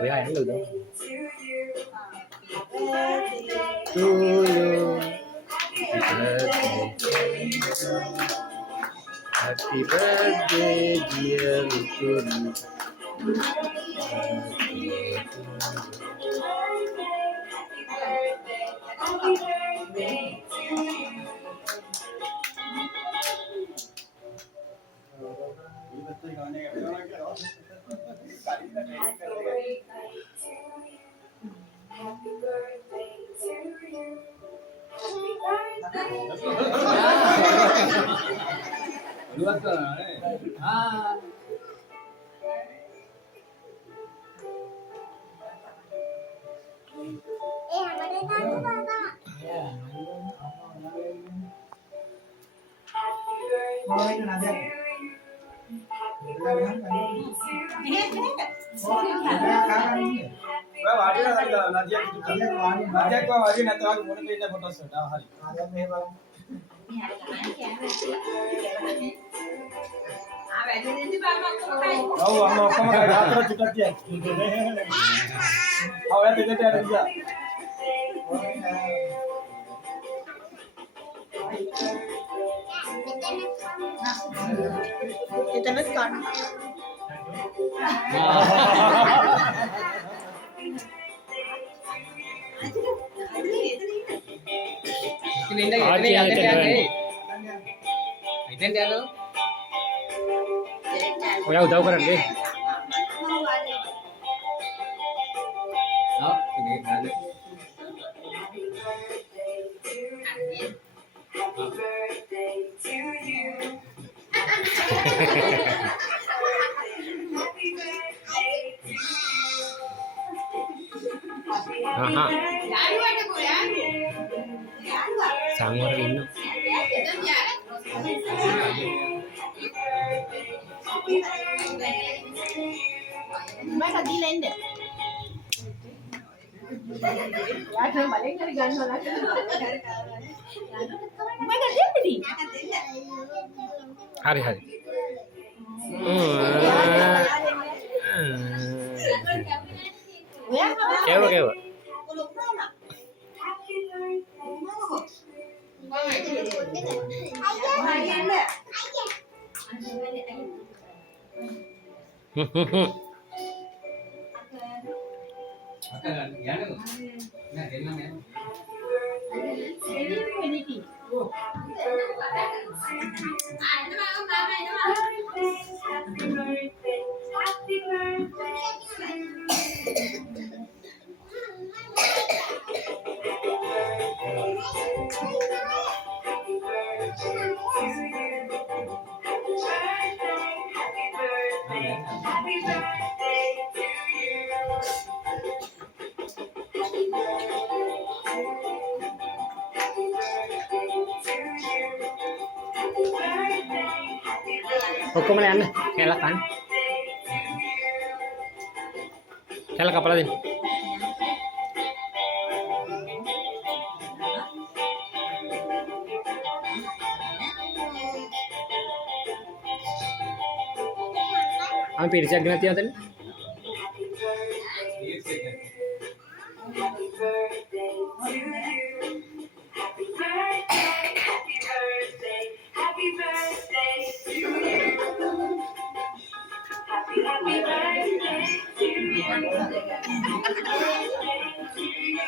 ඔයා යන්නද to you happy birthday dear Uturi ඔයා උදව් කරන්න නේ. සංවර ඉන්න. මම කදිලා ඉන්න. යාට මලෙන් හරි ගන්නවා හරි හරි. කේව කේව. ඔක්කොම යන්න කැල කන්න. කැල කපලා දෙන්න. අපි පිරිසක් ගෙනත් තියවද?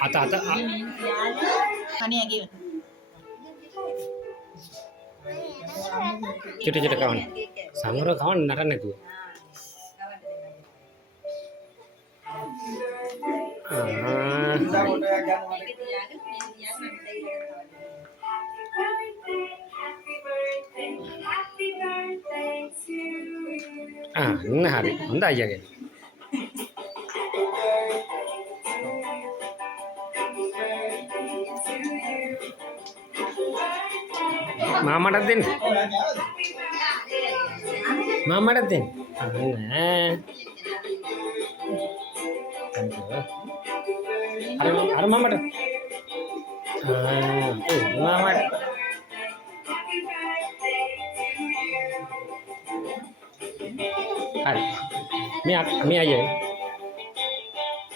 आता අනේ ඇගේ චිට කවන්න සමර කවන්න නටන්න නැතුව අන්න හරි හොඳයි අයියාගේ මාමටත් දෙන්න මාමටත් දෙන්න අර මාමට මාමට හරි මේ අයියේ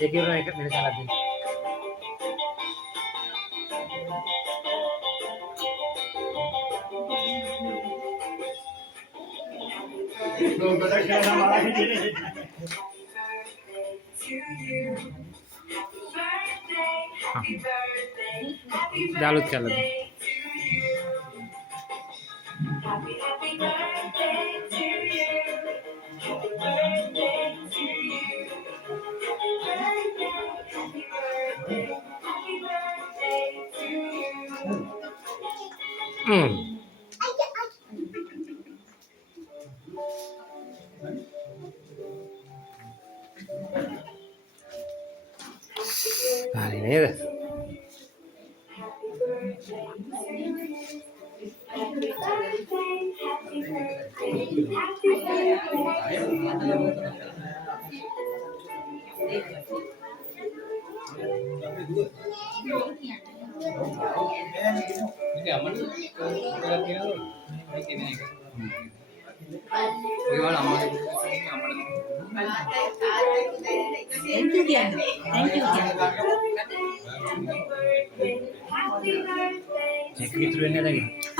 ඒක ඉවරයි එක මෙන්න සලාද දෙන්න දාලුත් කරලා දෙන්න හරි නේද Thank you කියන්න. Thank you කියන්න. ඒක විතර වෙන්නේ නැදගෙන